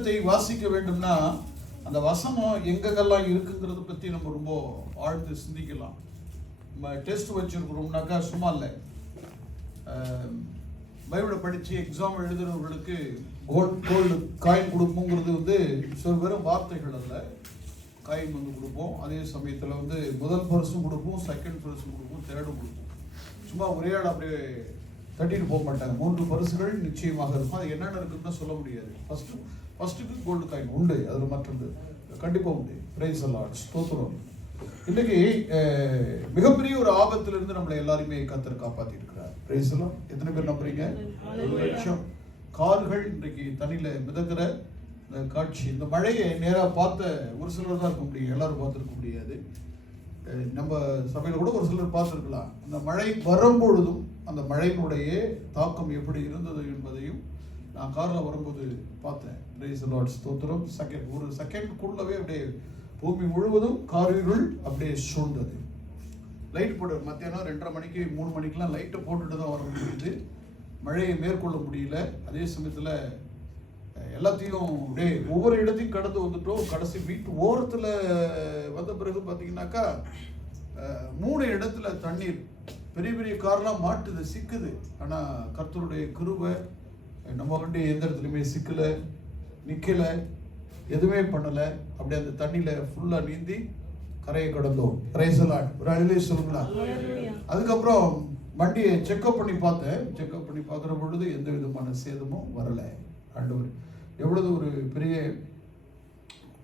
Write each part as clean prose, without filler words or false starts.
வசனத்தை வாசிக்க வேண்டும்னா அந்த வசனம் எங்கெல்லாம் இருக்குங்கிறத பற்றி நம்ம ரொம்ப ஆழ்ந்து சிந்திக்கலாம். நம்ம டெஸ்ட் வச்சுருக்கிறோம்னாக்கா சும்மா இல்லை, பைபிளை படித்து எக்ஸாம் எழுதுறவர்களுக்கு கோல்டு காயின் கொடுப்போங்கிறது வெறும் வார்த்தைகள் அல்ல. காயின் கொடுப்போம், அதே சமயத்தில் முதல் பரிசும் கொடுப்போம், செகண்ட் பரிசும் கொடுப்போம், தேர்டும் கொடுப்போம். சும்மா ஒரே ஆள் அப்படியே தட்டிட்டு போக மாட்டாங்க. 3 பரிசுகள் நிச்சயமாக இருக்கும். அது என்னென்ன இருக்குன்னு சொல்ல முடியாது. ஃபர்ஸ்ட்டுக்கு கோல்டு காயின் உண்டு, அதில் மற்றது கண்டிப்பாக உண்டு. பிரைஸ் எல்லாம் ஸ்தோத்திரம். இன்னைக்கு மிகப்பெரிய ஒரு ஆபத்திலிருந்து நம்மளை எல்லாருமே கர்த்தர் காப்பாற்றி இருக்கிறார். பிரைஸ் எல்லாம் எத்தனை பேர் நம்புறீங்க? 1 லட்சம் கார்கள் இன்றைக்கு தண்ணியில மிதக்கிற இந்த காட்சி, இந்த மழையை நேராக பார்த்த ஒரு சிலர் தான் இருக்க முடியும், எல்லாரும் பார்த்துருக்க முடியாது. நம்ம சபையில் கூட ஒரு சிலர் பார்த்துருக்கலாம். அந்த மழை வரும்பொழுதும் அந்த மழையினுடைய தாக்கம் எப்படி இருந்தது என்பதையும் நான் காரில் வரும்போது பார்த்தேன். பிரைஸ் லார்ட் ஸ்தோத்திரம். ஒரு செகண்ட்குள்ளவே அப்படியே பூமி முழுவதும் காரிருள் அப்படியே சூழ்ந்தது. லைட் போட்டு மத்தியானம் 2:30 மணிக்கு 3 மணிக்கெலாம் லைட்டை போட்டுட்டு தான் வர முடியுது. மழையை மேற்கொள்ள முடியல. அதே சமயத்தில் எல்லாத்தையும் அப்படியே ஒவ்வொரு இடத்தையும் கடந்து வந்துட்டோம். கடைசி வீட்டு ஓரத்தில் வந்த பிறகு பார்த்தீங்கன்னாக்கா 3 இடத்துல தண்ணீர், பெரிய பெரிய கார்லாம் மாட்டுது, சிக்குது. ஆனால் கர்த்தருடைய கிருபை, நம்ம வண்டி எந்த இடத்துலையுமே சிக்கலை, நிற்கலை, எதுவுமே பண்ணலை. அப்படியே அந்த தண்ணியில் ஃபுல்லாக நீந்தி கரையை கடந்தோம். பிரைசலாட் ஒரு அழிலே சொல்லுங்களா. அதுக்கப்புறம் வண்டியை செக்அப் பண்ணி பார்த்தேன். செக்அப் பண்ணி பார்க்குற பொழுது எந்த விதமான சேதமும் வரலை. ஆண்டவர் எவ்வளவு ஒரு பெரிய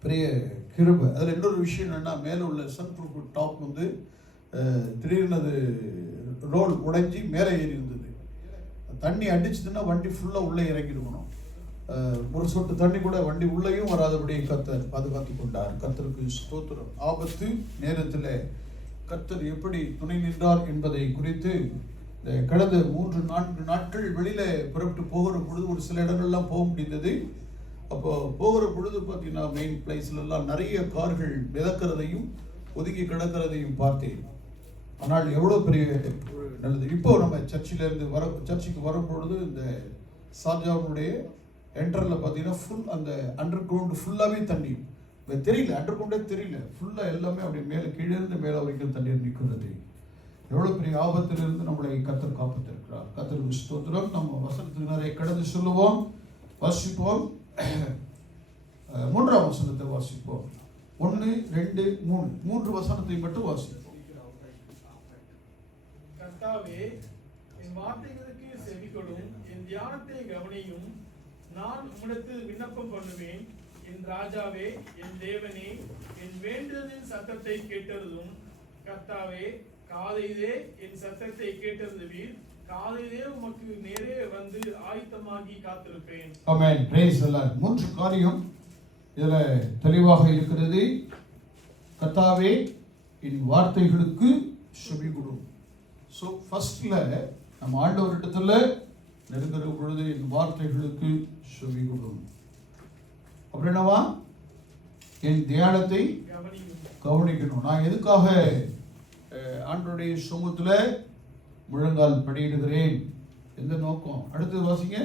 பெரிய கிருபை. அதில் இன்னொரு விஷயம் என்னென்னா, மேலே உள்ள சன்ப்ரூஃப் டாப் திடீர்னு அது ரோல் உடைஞ்சி மேலே ஏறி இருந்தது. தண்ணி அடிச்சதுன்னா வண்டி ஃபுல்லாக உள்ளே இறங்கிடுக்கணும். ஒரு சொட்டு தண்ணி கூட வண்டி உள்ளேயும் வராதபடி கர்த்தர் பாதுகாத்து கொண்டார். கர்த்தருக்கு ஸ்தோத்திரம். ஆபத்து நேரத்தில் கர்த்தர் எப்படி துணை நின்றார் என்பதை குறித்து கடந்த 3-4 நாட்கள் வெளியில புறப்பட்டு போகிற பொழுது ஒரு சில இடங்கள்லாம் போக முடிந்தது. அப்போ போகிற பொழுது பார்த்தீங்கன்னா மெயின் பிளேஸ்லாம் நிறைய கார்கள் மிதக்கிறதையும் ஒதுக்கி கிடக்கிறதையும் பார்த்தேன். ஆனால் எவ்வளோ பெரிய நல்லது. இப்போ நம்ம சர்ச்சுக்கு வரும்பொழுது இந்த ஷார்ஜாவுடைய என்டரில் பார்த்தீங்கன்னா ஃபுல் அந்த அண்டர் கிரவுண்டு ஃபுல்லாகவே தண்ணி தெரியல, அண்டர் கிரவுண்டே தெரியல, ஃபுல்லாக எல்லாமே அப்படி மேலே கீழே இருந்து மேலே வரைக்கும் தண்ணீர் நிற்கிறது. எவ்வளோ பெரிய ஆபத்திலிருந்து நம்மளை கர்த்தர் காப்பாற்றிருக்கிறார். கர்த்தருக்கு ஸ்தோத்திரம். நம்ம வசனத்துக்கு நிறைய கடந்து சொல்லுவோம், வாசிப்போம். 3ஆம் வசனத்தை வாசிப்போம். 1, 2, 3 வசனத்தை மட்டும் வாசிப்போம். கர்த்தாவே, என் வார்த்தைகளுக்கு செவிகொடும், என் தியானத்தை கவனியும். நான் உம்மிடத்தில் விண்ணப்பம் பண்ணுவேன். என் ராஜாவே, என் தேவனே, என் வேண்டுதலின் சத்தத்தை கேட்டதும். கர்த்தாவே, காலையிலே என் சத்தத்தை கேட்டதுவீர். காலையிலே உமக்கு நேரே வந்து ஆயத்தமாகி காத்திருப்பேன். ஆமென். Price the Lord. 3 காரியம் இதுல தெளிவாக இருக்கிறது. கர்த்தாவே, என் வார்த்தைகளுக்கு செவி கொடு. ஸோ ஃபர்ஸ்ட்ல நம்ம ஆண்டவரிடத்துல நெருங்குற பொழுது என் வார்த்தைகளுக்கு செவி கொடு. அப்படின்னவா என் தியானத்தை கவனிக்கணும். நான் எதுக்காக ஆண்டவருடைய சமூகத்துல முழங்கால் படியிடுகிறேன்? எந்த நோக்கம்? அடுத்து வாசிங்க.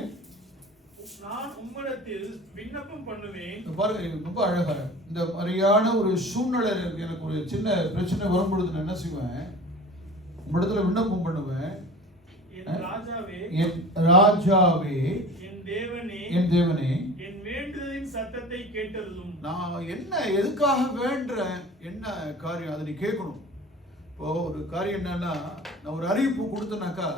நான் உம்மிடத்தில் விண்ணப்பம் பண்ணுவேன். பாருங்க, ரொம்ப அழகா இந்த மாதிரியான ஒரு சூழ்நிலை எனக்கு ஒரு சின்ன பிரச்சனை வரும்பொழுது நான் என்ன செய்வேன்? உம்மிடத்துல விண்ணப்பம் பண்ணுவேன். என் ராஜாவே, என் தேவனே, என் வேண்டுதலின் சத்தத்தை கேட்டதும். நான் என்ன எதுக்காக வேண்டுறேன், என்ன காரியம், அதை நீ கேட்கணும். இப்போ ஒரு காரியம் என்னன்னா, நான் ஒரு அறிவிப்பு கொடுத்தேனாக்கா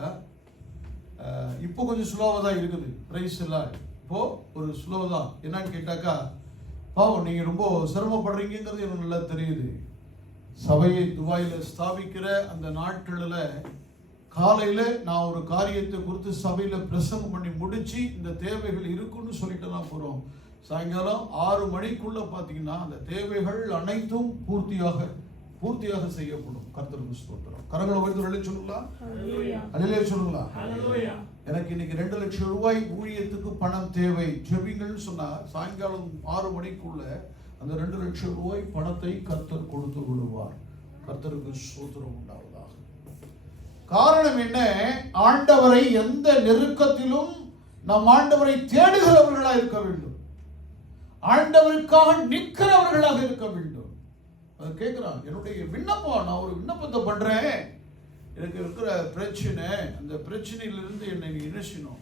இப்போ கொஞ்சம் ஸ்லோவாக தான் இருக்குது. பிரைஸ் எல்லாம் இப்போ ஒரு ஸ்லோ தான். என்னன்னு கேட்டாக்கா, பாவம் நீங்கள் ரொம்ப சிரமப்படுறீங்கிறது எனக்கு நல்லா தெரியுது. சபையை துபாயில் ஸ்தாபிக்கிற அந்த நாட்களில் காலையில் நான் ஒரு காரியத்தை குறித்து சபையில் பிரசங்கம் பண்ணி முடிச்சு இந்த தேவைகள் இருக்குன்னு சொல்லிட்டு தான் போகிறோம். சாயங்காலம் 6 மணிக்குள்ள பார்த்தீங்கன்னா அந்த தேவைகள் அனைத்தும் பூர்த்தியாக செய்யப்படும். கர்த்தருக்கு ஸ்தோத்திரம். கரங்களை உயர்த்தி சொல்லுங்களா, அல்லேலூயா சொல்லுங்களா. எனக்கு இன்னைக்கு 2 லட்சம் ரூபாய் ஊழியத்துக்கு பணம் தேவை, ஜெபிங்கள்னு சொன்னா சாயங்காலம் 6 மணிக்குள்ள அந்த 2 லட்சம் ரூபாய் பணத்தை கர்த்தர் கொடுத்து விடுவார். கர்த்தருக்கு ஸ்தோத்திரம் உண்டாவதாக. காரணம் என்ன? ஆண்டவரை எந்த நெருக்கத்திலும் நம் ஆண்டவரை தேடுகிறவர்களா இருக்க வேண்டும். ஆண்டவருக்காக நிற்கிறவர்களாக இருக்க வேண்டும். அது கேட்கிறான், என்னுடைய விண்ணப்பம், நான் ஒரு விண்ணப்பத்தை பண்றேன், எனக்கு இருக்கிற பிரச்சனை, அந்த பிரச்சனையிலிருந்து என்னை நீ என்ன செய்யணும்,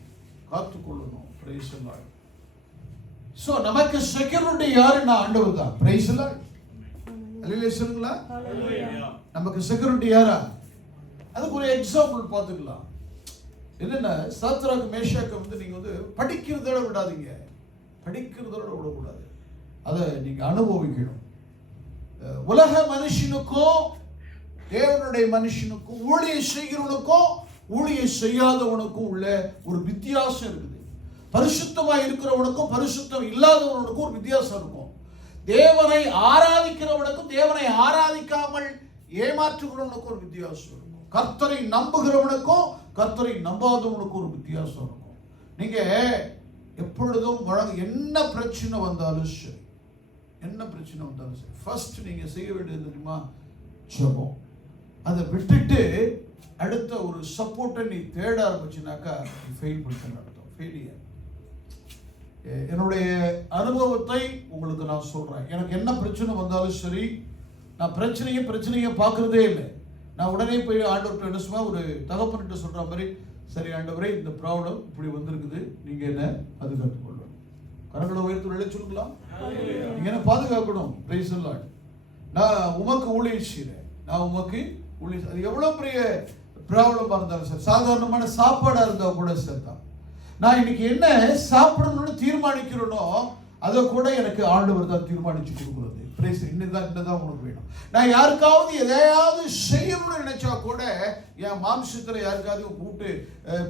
காத்துக்கொள்ளணும். Praise the Lord. சோ நமக்கு செக்யூரிட்டி யாருன்னா ஆண்டவர் தான். Price the Lord. அல்லேலூயா சொல்லுங்களா. நமக்கு செக்யூரிட்டி யாரா? அதுக்கு ஒரு எக்ஸாம்பிள் பார்த்துக்கலாம். என்னன்னா, சாத்ராக் மேஷாக் நீங்க படிக்கிறதோட விடாதீங்க, படிக்கிறதோட விடக்கூடாது, அதை நீங்க அனுபவிக்கணும். உலக மனுஷனுக்கும் தேவனுடைய மனுஷனுக்கும், ஊழியம் செய்கிறவனுக்கும் ஊழியம் செய்யாதவனுக்கும் உள்ள ஒரு வித்தியாசம் இருக்குது. பரிசுத்தமா இருக்கிறவனுக்கும் பரிசுத்தம் இல்லாதவனுக்கும் ஒரு வித்தியாசம் இருக்கும். தேவனை ஆராதிக்கிறவனுக்கும் தேவனை ஆராதிக்காமல் ஏமாற்றுகிறவனுக்கும் ஒரு வித்தியாசம் இருக்கும். கர்த்தரை நம்புகிறவனுக்கும் கர்த்தரை நம்பாதவனுக்கும் ஒரு வித்தியாசம் இருக்கும். நீங்க எப்பொழுதும் என்ன பிரச்சனை வந்தாலும் சரி, என்ன பிரச்சனை வந்தாலும் சரி, ஃபர்ஸ்ட் நீங்க செய்ய வேண்டியது தெரியுமா? ஜெபம். அதை விட்டுட்டு அடுத்த ஒரு சப்போர்ட்டை நீ தேட ஆரம்பிச்சுனாக்கா நீ ஃபெயில் பண்ணிட்டு அர்த்தம், ஃபெயிலியர். என்னுடைய அனுபவத்தை உங்களுக்கு நான் சொல்றேன். எனக்கு என்ன பிரச்சனை வந்தாலும் சரி, நான் பிரச்சனையை பார்க்கறதே இல்லை. நான் உடனே போய் ஆண்டவர்கிட்ட என்ன சொல்லுவேன், ஒரு தகப்பன்கிட்ட சொல்ற மாதிரி, சரி ஆண்டவரே, இந்த ப்ராப்ளம் இப்படி வந்திருக்குது, நீங்க என்ன பாதுகாத்துக் கொள்ளணும். கரங்களை உயர்த்து வெளியே சொல்லுங்களா. நீங்க என்ன பாதுகாக்கணும். Price the Lord. நான் உமக்கு ஊழியம் செய்றேன், நான் உமக்கு ஊழியம். அது எவ்வளவு பெரிய ப்ராப்ளமா இருந்தாலும் சார், சாதாரணமான சாப்பாடா இருந்தா கூட சார் தான், நான் இன்னைக்கு என்ன சாப்பிடணும்னு தீர்மானிக்கிறேனோ அதை கூட எனக்கு ஆண்டவர் தான் தீர்மானிச்சு கொடுக்குறது. இன்னதான் உங்களுக்கு வேணும். நான் யாருக்காவது எதையாவது செய்யணும்னு நினைச்சா கூட என் மாம்சத்துல யாருக்காவது கூப்பிட்டு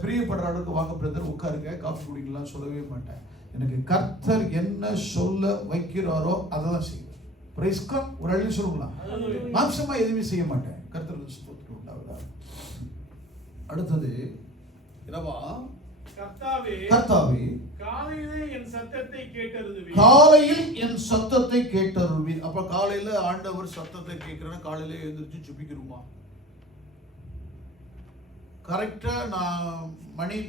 பிரியப்படுற அளவுக்கு வாங்க பிரதர் உட்காருங்க காஃபி குடிக்கலாம் சொல்லவே மாட்டேன். எனக்கு கர்த்தர் என்ன சொல்ல வைக்கிறாரோ அதை தான் செய்வேன். பிரைஸ் காட். ஒரு அள்ளி சொல்லுங்களா. மாம்சமா எதுவுமே செய்ய மாட்டேன். கர்த்தர் ஸ்தோத்திரம் உண்டாவதா. அடுத்தது என்னவா? கர்த்தாவே, காலையில் என் சத்தத்தை கேட்டருள்வீர். அப்ப காலையில ஆண்டவர் சத்தத்தை கேட்கிறேன்னா காலையில எழுந்திரிச்சு ஜெபிக்கிறோமா? கரெக்டா நான்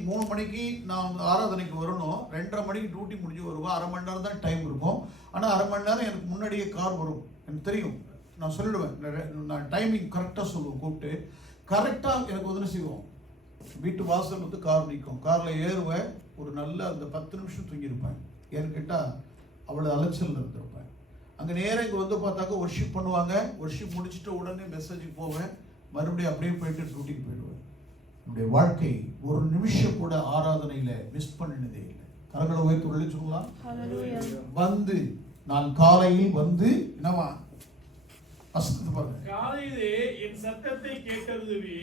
3 மணிக்கு நான் ஆராதனைக்கு வரணும். 2:30 மணிக்கு டியூட்டி முடிஞ்சு வருவேன். அரை மணி நேரம் தான் டைம் இருக்கும். ஆனா அரை மணி நேரம் எனக்கு முன்னாடியே கார் வரும். எனக்கு தெரியும், நான் சொல்லிடுவேன். நான் டைமிங் கரெக்டா சொல்லுவேன். கூப்பிட்டு கரெக்டா எனக்கு செய்வோம். வீட்டு வாசல் கார் நிற்கும். காரில் ஏறுவேன். ஒரு நல்ல அந்த 10 நிமிஷம் தூங்கியிருப்பேன். ஏன்னு கேட்டால் அவ்வளோ அலைச்சல் இருந்திருப்பேன். அங்கே நேரம் இங்கே பார்த்தாக்க ஒர்ஷிப் பண்ணுவாங்க. ஒர்ஷிப் முடிச்சுட்டு உடனே மெசேஜுக்கு போவேன். மறுபடியும் அப்படியே போயிட்டு டியூட்டிக்கு போயிடுவேன். என்னுடைய வாழ்க்கை ஒரு நிமிஷம் கூட ஆராதனையில் மிஸ் பண்ணினதே இல்லை. கரங்களை உயர்த்து விழிச்சுக்கலாம். நான் காலையில் என்னவா வசனத்தை பாருங்க. காலையிலே என் சத்தத்தை கேட்டருவி.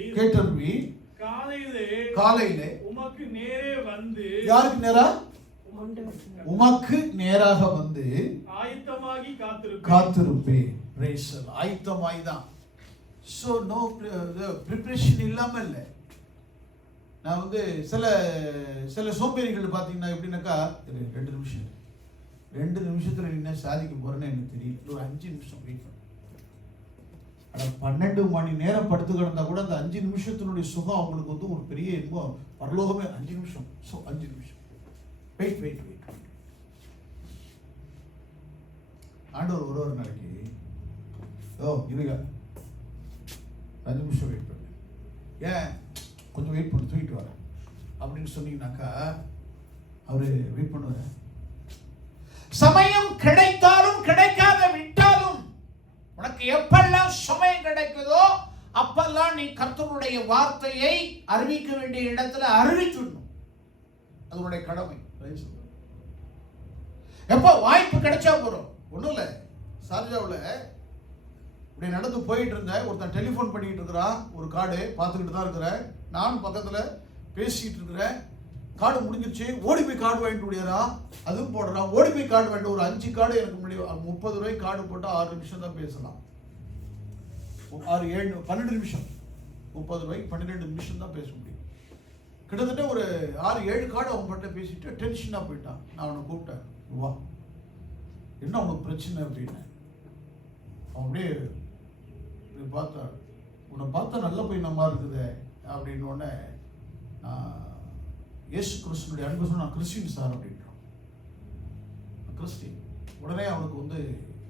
காலையிலே உமக்கு நேரே வந்து. யாருக்கு நேரா? உமக்கு நேராக வந்து ஆயத்தமாகி காத்திருப்பேன். ஆயத்தமாய் தான். சோ நோ ப்ரிப்பரேஷன் இல்லாம இல்லை. நான் சில சோம்பேறிகள் பார்த்தீங்கன்னா எப்படின்னாக்கா, 2 நிமிஷத்துல என்ன சாதிக்க போறேன்னு எனக்கு தெரியல, ஒரு 5 நிமிஷம் வெயிட் பண்ண. 12 மணி நேரம் படுத்து கிடந்தா கூட அந்த 5 நிமிஷத்தினுடைய சுகம் அவங்களுக்கு ஒரு பெரிய இன்பம். பரலோகமே 5 நிமிஷம். ஸோ 5 நிமிஷம் வெயிட். ஆண்டவர் ஒரு நாளைக்கு இருங்க 5 நிமிஷம் வெயிட் பண்ணு, ஏன் கொஞ்சம் வெயிட் பண்ணி தூக்கிட்டு வரேன் அப்படின்னு சொன்னீங்கன்னாக்கா அவரு வெயிட் பண்ணுவார். சமயம் கிடைத்தாலும் கிடைக்காத விட்டாலும் உனக்கு எப்பெல்லாம் சமயம் கிடைக்குதோ அப்பெல்லாம் நீ கர்த்தருடைய வார்த்தையை அறிவிக்க வேண்டிய இடத்துல அறிவித்துடணும். அதனுடைய கடமை. எப்ப வாய்ப்பு கிடைச்சா போறோம். ஒண்ணும் இல்லை, சார்ஜாவில் இப்படி நடந்து போயிட்டு இருந்தேன். ஒருத்தன் டெலிஃபோன் பண்ணிட்டு இருக்கிறான். ஒரு கார்டு பார்த்துக்கிட்டு தான் இருக்கிறேன். நானும் பக்கத்துல பேசிட்டு இருக்கிறேன். கார்டு முடிஞ்சிருச்சு. ஓடி போய் கார்டு வாங்கிட்டு முடியாரா, அதுவும் போடுறான். ஓடி போய் கார்டு வாங்கிட்டு ஒரு 5 கார்டு எனக்கு முடியும். 30 ரூபாய்க்கு கார்டு போட்டால் 6 நிமிஷம் தான் பேசலாம். 12 நிமிஷம். 30 ரூபாய்க்கு 12 நிமிஷம் தான் பேச முடியும். கிட்டத்தட்ட ஒரு 6-7 கார்டு அவன் மட்டும் பேசிட்டு டென்ஷனாக போயிட்டான். நான் அவனை கூப்பிட்டேன், வா என்ன அவனுக்கு பிரச்சனை அப்படின்னு. அவன் அப்படியே பார்த்தா, உன்னை பார்த்தா நல்ல போய் நம்ம இருக்குது அப்படின்னு உடனே இயேசு கிறிஸ்துனுடைய அன்பு சொன்ன, நான் கிறிஸ்டின் சார் அப்படின்றான். கிறிஸ்டின் உடனே அவனுக்கு வந்து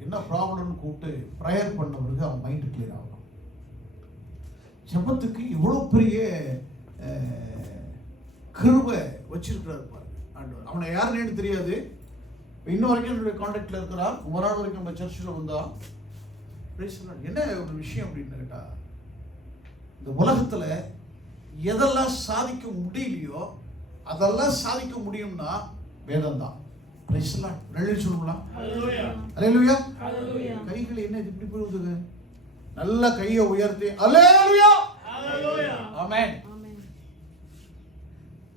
என்ன ப்ராப்ளம்னு கூப்பிட்டு ப்ரேயர் பண்ண பிறகு அவன் மைண்டு கிளியர் ஆகணும். ஜெபத்துக்கு இவ்வளோ பெரிய கிருபை வச்சிருக்கிறாரு பாருங்க ஆண்டவர். அவனை யாருன்னு தெரியாது, இன்ன வரைக்கும் என்னுடைய கான்டாக்டில் இருக்கிறான். ஒரு நாள் வரைக்கும் நம்ம சர்ச்சில் வந்தான். என்ன ஒரு விஷயம் அப்படின்னு கேட்டா, இந்த உலகத்துல எதெல்லாம் சாதிக்க முடியலையோ அதெல்லாம் சாதிக்க முடியும்னா வேதம் தான். சொல்லலாம். கைகளை என்ன இப்படி போகுது, நல்ல கையை உயர்த்தி அல்லேலூயா ஆமென்.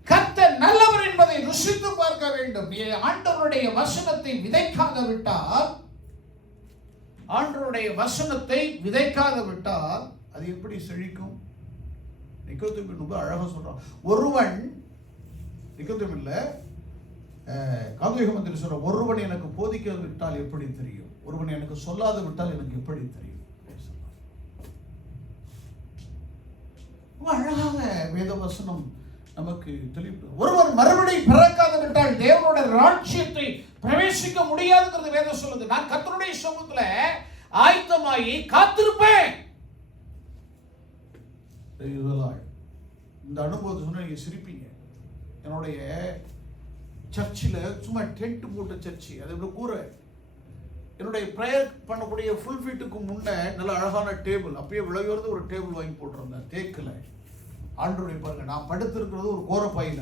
கர்த்தர் நல்லவர் என்பதை ருசித்து பார்க்க வேண்டும். நீ ஆண்டவருடைய வசனத்தை விதைக்காத விட்டால், ஆண்டவருடைய வசனத்தை விதைக்காத விட்டால் அது எப்படி செழிக்கும்? நிக்கோதேமு ரொம்ப அழகா சொல்றான். ஒருவன் நிக்கோதேமு இல்ல, காந்தியகமத்தில் சொல்ற, ஒருவன் எனக்கு போதிக்க விட்டால் எப்படி தெரியும், ஒருவன் எனக்கு சொல்லாத விட்டால் எனக்கு எப்படி தெரியும். அழகாக வேத வசனம் நமக்கு தெளிவு. ஒருவர் மறுபடியும் பிறக்காத விட்டால் தேவனுடைய ராஜ்யத்தை பிரவேசிக்க முடியாதுங்கிறது வேதம் சொல்லுது. நான் கர்த்தருடைய சமூகத்துல ஆயத்தமாகி காத்திருப்பேன். இந்த அனுபவத்தை சொன்னா நீங்க சிரிப்பீங்க. என்னுடைய சர்ச்சில் சும்மா டென்ட் போட்ட சர்ச்சு, அது இப்படி கூரை, என்னுடைய ப்ரேயர் பண்ணக்கூடிய ஃபுல் ஃபீட்டுக்கு முன்னே நல்ல அழகான டேபிள், அப்பயே விளையோர்ந்து ஒரு டேபிள் வாங்கி போட்டிருந்தேன் தேக்கில். ஆண்டவரை பாருங்க, நான் படுத்திருக்கிறது ஒரு கோரப்பாயில,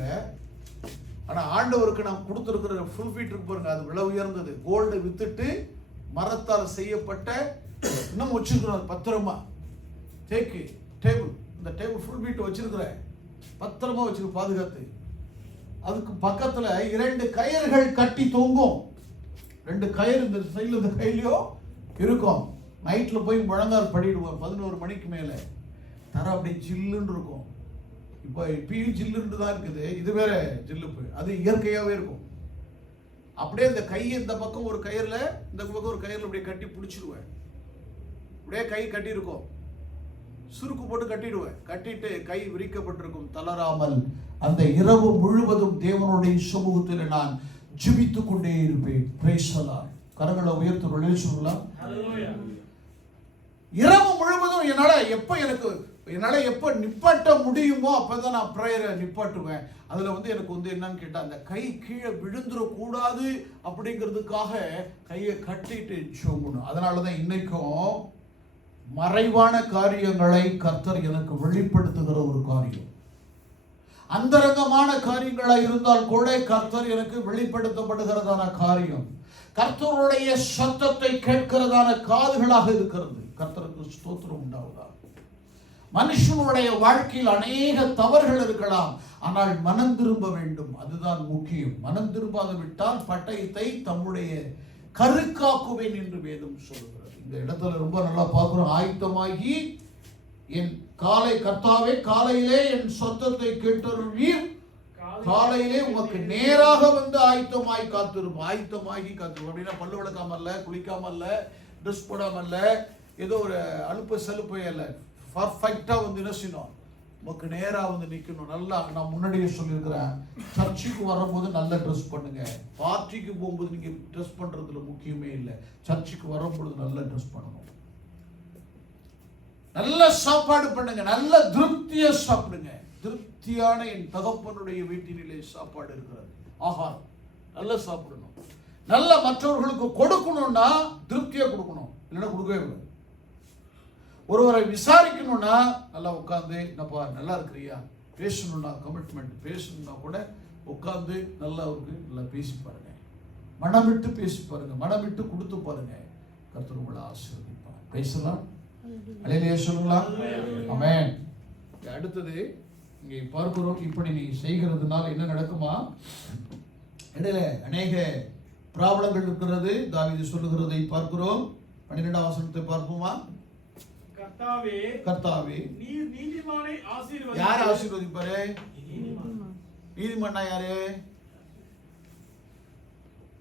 ஆனால் ஆண்டவருக்கு நான் கொடுத்துருக்கிற ஃபுல் ஃபீட் இருக்கு பாருங்க, அது விலை உயர்ந்தது. கோல்டு வித்துட்டு மரத்தால் செய்யப்பட்ட, இன்னும் வச்சிருக்கிறோம் பத்திரமா தேக்கு டேபிள். இந்த டேபிள் ஃபுல் ஃபீட் வச்சிருக்கிறேன், பத்திரமா வச்சிருக்க பாதுகாத்து. அதுக்கு பக்கத்தில் 2 கயிறுகள் கட்டி தொங்கும். 2 கயிறு இந்த சைடில் இந்த கையிலையோ இருக்கும். நைட்டில் போய் முழங்கால் படிடுவோம் 11 மணிக்கு மேலே. தர அப்படியே ஜில்லுன்னு இருக்கும். இப்போ இப்பயும் ஜில்லுன்னு தான் இருக்குது, இது வேற ஜில்லுப்பு, அது இயற்கையாகவே இருக்கும். அப்படியே இந்த கையை இந்த பக்கம் ஒரு கயிறுல, இந்த பக்கம் ஒரு கயிறுல அப்படியே கட்டி பிடிச்சிடுவேன். அப்படியே கை கட்டியிருக்கும், சுருக்கு போட்டு கட்டிடுவேன். கட்டிட்டு கை விரிக்கப்பட்டிருக்கும், தளராமல் அந்த இரவு முழுவதும் தேவனுடைய சமூகத்தில் நான் ஜெபித்துக் கொண்டே இருப்பேன். Price the Lord. கரங்களை உயர்த்தி சொல்லலாம். இரவு முழுவதும் என்னால எப்ப நிப்பாட்ட முடியுமோ அப்பதான் நான் பிரேயரை நிப்பாட்டுவேன். அதுல எனக்கு என்னன்னு கேட்டா, அந்த கை கீழே விழுந்துடக்கூடாது அப்படிங்கிறதுக்காக கையை கட்டிட்டு ஜெபணும். அதனாலதான் இன்னைக்கும் மறைவான காரியங்களை கர்த்தர் எனக்கு வெளிப்படுத்துகிற ஒரு காரியம். அந்தரங்கமான காரியங்களா இருந்தால் கூட கர்த்தர் எனக்கு வெளிப்படுத்தப்படுகிறதான காரியம், கர்த்தருடைய சத்தத்தை கேட்கிறதான காதுகளாக இருக்கிறது. கர்த்தருக்கு ஸ்தோத்திரம் உண்டாவதா. மனுஷனுடைய வாழ்க்கையில் அநேக தவறுகள் இருக்கலாம், ஆனால் மனம் திரும்ப வேண்டும், அதுதான் முக்கியம். மனம் திரும்பாத விட்டால் பட்டயத்தை தம்முடைய கருக்காக்குவேன் என்று வேதம் சொல்கிறது. இந்த இடத்துல ரொம்ப நல்லா பார்க்கிறோம். ஆயத்தமாகி என் கர்த்தாவே காலையிலே என் சத்தத்தை கேட்டருளீர், காலையிலே உமக்கு நேராக வந்து ஆயத்தமாகி காத்திருப்போம். ஆயத்தமாகி காத்திருப்போம் அப்படின்னா பல்லு விளக்காம அல்ல, குளிக்காம அல்ல, ட்ரெஸ் போடாம அல்ல, ஏதோ ஒரு அலுப்பு சலுப்பை அல்ல, பர்ஃபெக்டா என்ன செய்யணும், உமக்கு நேராக வந்து நிற்கணும். நல்லா நான் முன்னாடியே சொல்லியிருக்கிறேன், சர்ச்சுக்கு வரும்போது நல்ல ட்ரெஸ் பண்ணுங்க. பார்ட்டிக்கு போகும்போது நீங்க ட்ரெஸ் பண்றதுல முக்கியமே இல்லை, சர்ச்சுக்கு வரும்பொழுது நல்ல ட்ரெஸ் பண்ணணும். நல்ல சாப்பாடு பண்ணுங்க, நல்ல திருப்தியா சாப்பிடுங்க. திருப்தியான என் தகப்பனுடைய வீட்டிலே சாப்பாடு இருக்கிறது, ஆகாரம் நல்லா சாப்பிடணும். நல்ல மற்றவர்களுக்கு கொடுக்கணும்னா திருப்தியா கொடுக்கணும், இல்லைன்னா கொடுக்கவே இல்லை. ஒருவரை விசாரிக்கணும்னா நல்லா உட்காந்து, என்னப்பா நல்லா இருக்கிறியா, பேசணும்னா கமிட்மெண்ட், பேசணும்னா கூட உட்காந்து நல்லா அவருக்கு நல்லா பேசி பாருங்க, மனமிட்டு பேசி பாருங்க, மனமிட்டு கொடுத்து பாருங்க. கர்த்தர் உங்களை ஆசீர்வதிப்பார். பேசலாம். அல்லேலூயா சொல்லுங்களா. ஆமென். அடுத்தது இங்கே பார்க்கிறோம், இப்படி நீ செய்கிறதுனால என்ன நடக்குமா? இடையில அநேக ப்ராப்ளங்கள் இருக்கிறது. தாவீது சொல்லுகிறதை பார்க்கிறோம். 12ஆம் வசனத்தை பார்ப்போமா? கர்த்தாவே நீர் நீதிமானை ஆசீர்வதி. யார் ஆசீர்வதிப்பாரு? நீதிமான்னா யாரு?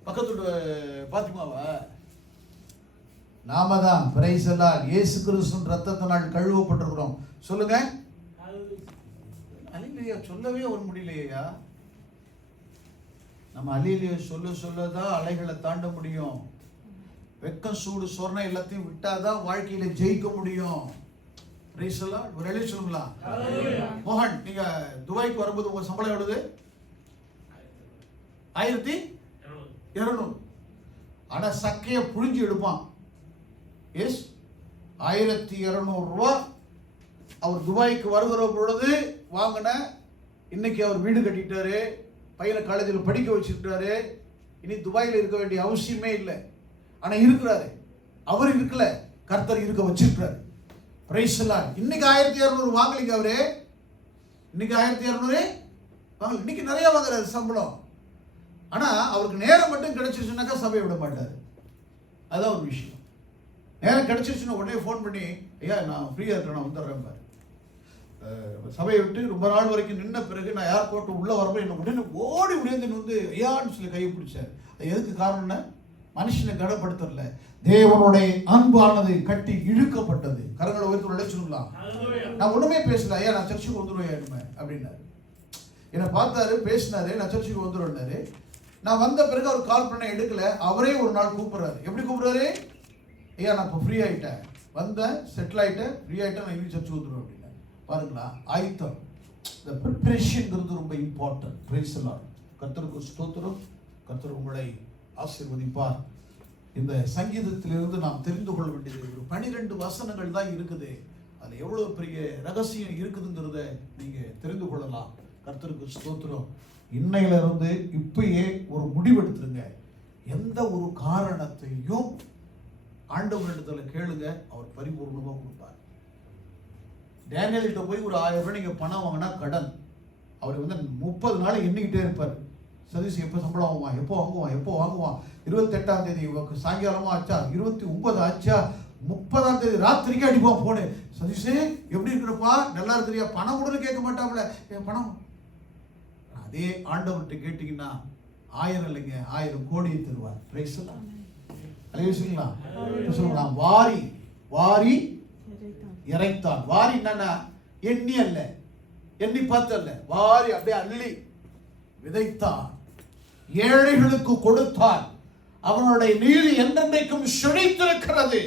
பக்கத்து பாத்திமாவா? நாம தான். Price the Lord. இயேசு கிறிஸ்துவின் ரத்தத்தினால் கழுவப்பட்டிருக்கிறோம். சொல்லுங்க. அல்லேலூயா. சொல்லவே ஒரு முடியலையா? நம்ம அல்லேலூயா சொல்ல சொல்லதான் அலைகளை தாண்ட முடியும். வெக்கம் சூடு சொர்ணம் எல்லாத்தையும் விட்டாதான் வாழ்க்கையில ஜெயிக்க முடியும். ஒரு எழுதி சொல்லுங்களா? மோகன், நீங்க துபாய்க்கு வரும்போது உங்க சம்பளம் எவ்வளவு? 1200. ஆனா சக்கைய புழிஞ்சு எடுப்பான். எஸ், 1200 ரூபாய் அவர் துபாய்க்கு வருகிற பொழுது வாங்கின. இன்னைக்கு அவர் வீடு கட்டிட்டாரு, பையனை காலேஜில் படிக்க வச்சிருக்காரு. இனி துபாயில் இருக்க வேண்டிய அவசியமே இல்லை. ஆனா இருக்கிறாரு. அவர் இருக்கல, கர்த்தர் இருக்க வச்சிருக்காரு. Price the Lord. இன்னைக்கு 1200 வாங்கலீங்க அவரு. இன்னைக்கு 1200 வாங்கல. இன்னைக்கு நிறைய வாங்குறாரு சம்பளம். ஆனா அவருக்கு நேரம் மட்டும் கிடைச்சிருச்சுனாக்கா சபையை விட மாட்டாரு. அதான் ஒரு விஷயம். நேரம் கிடைச்சிருச்சுன்னா உடனே ஃபோன் பண்ணி, ஐயா நான் ஃப்ரீயா இருக்கேன், நான் வந்துடுறேன் பாரு. சபையை விட்டு ரொம்ப நாள் வரைக்கும் நின்ன பிறகு நான் ஏர்போர்ட் உள்ள வரப்போ என்ன உடனே ஓடி உடையந்து வந்து ஐயான்னு சொல்லி கையை பிடிச்சார். அது எதுக்கு காரணம்னா, மனுஷனை கடப்படுத்தல, தேவனுடைய அன்பானது கட்டி இழுக்கப்பட்டது. கரங்களை உயர்த்து உழைச்சுங்களா? நான் ஒண்ணுமே பேசல, ஐயா நான் சர்ச்சுக்கு வந்துடுவேன் அப்படின்னாரு. என்னை பார்த்தாரு, பேசினாரு, நான் சர்ச்சுக்கு வந்துடுவேன்னாரு. நான் வந்த பிறகு அவர் கால் பண்ண எடுக்கல. அவரே ஒரு நாள் கூப்பிடுறாரு. எப்படி கூப்பிடுறாரு? ஐயா நான் இப்போ ஃப்ரீ ஆயிட்டேன், வந்தேன், செட்டில் ஆயிட்டேன், ஃப்ரீ ஆயிட்டேன், நான் இனி சர்ச்சுக்கு வந்துடுவேன் அப்படின்னா. பாருங்களா, ஆயத்தம். இந்த ப்ரிப்பரேஷன்ங்கிறது ரொம்ப இம்பார்ட்டன்ட். Price the Lord. கர்த்தருக்கு ஸ்தோத்திரம். கர்த்தர் உங்களை ஆசீர்வதிப்பார். இந்த சங்கீதத்திலிருந்து நாம் தெரிந்து கொள்ள வேண்டியது ஒரு 12 வசனங்கள் தான் இருக்குது. அது எவ்வளவு பெரிய ரகசியம் இருக்குதுங்கிறத நீங்க தெரிந்து கொள்ளலாம். கர்த்தருக்கு ஸ்தோத்திரம். இன்னையில இருந்து இப்பயே ஒரு முடிவெடுத்துருங்க. எந்த ஒரு காரணத்தையும் ஆண்டவரிடத்துல கேளுங்க, அவர் பரிபூர்ணமா கொடுப்பார். டேனியல்கிட்ட போய் ஒரு 1000 ரூபாய் நீங்க பணம் வாங்கினா கடன், அவர் வந்து 30 நாள் எண்ணிக்கிட்டே இருப்பார். சதீஷ் எப்போ சம்பளம் வாங்குவான், எப்போ வாங்குவான், எப்போ வாங்குவான். 28ஆம் தேதி சாயங்காலமா ஆச்சா, 29 ஆச்சா, 30ஆம் தேதி ராத்திரிக்கு அடிப்பான் போனு. சதீஷே எப்படி இருக்கிறப்பா, நல்லா இருக்கிறியா, பணம் கூட கேட்க மாட்டாங்களே, பணம். அதே ஆண்டவர்கிட்ட கேட்டீங்கன்னா 1000 இல்லைங்க, 1000 கோடியை தருவார். Praise the Lord. அல்லேலூயா. சொல்லலாம், வாரி வாரி இறைத்தான். வாரி என்னன்னா எண்ணி அல்ல, எண்ணி பார்த்து அல்ல, வாரி அப்படியே அள்ளி விதைத்தான், ஏழைகளுக்கு கொடுத்தான். அவனுடைய நீதி என்றென்றைக்கும் செழித்திருக்கிறது.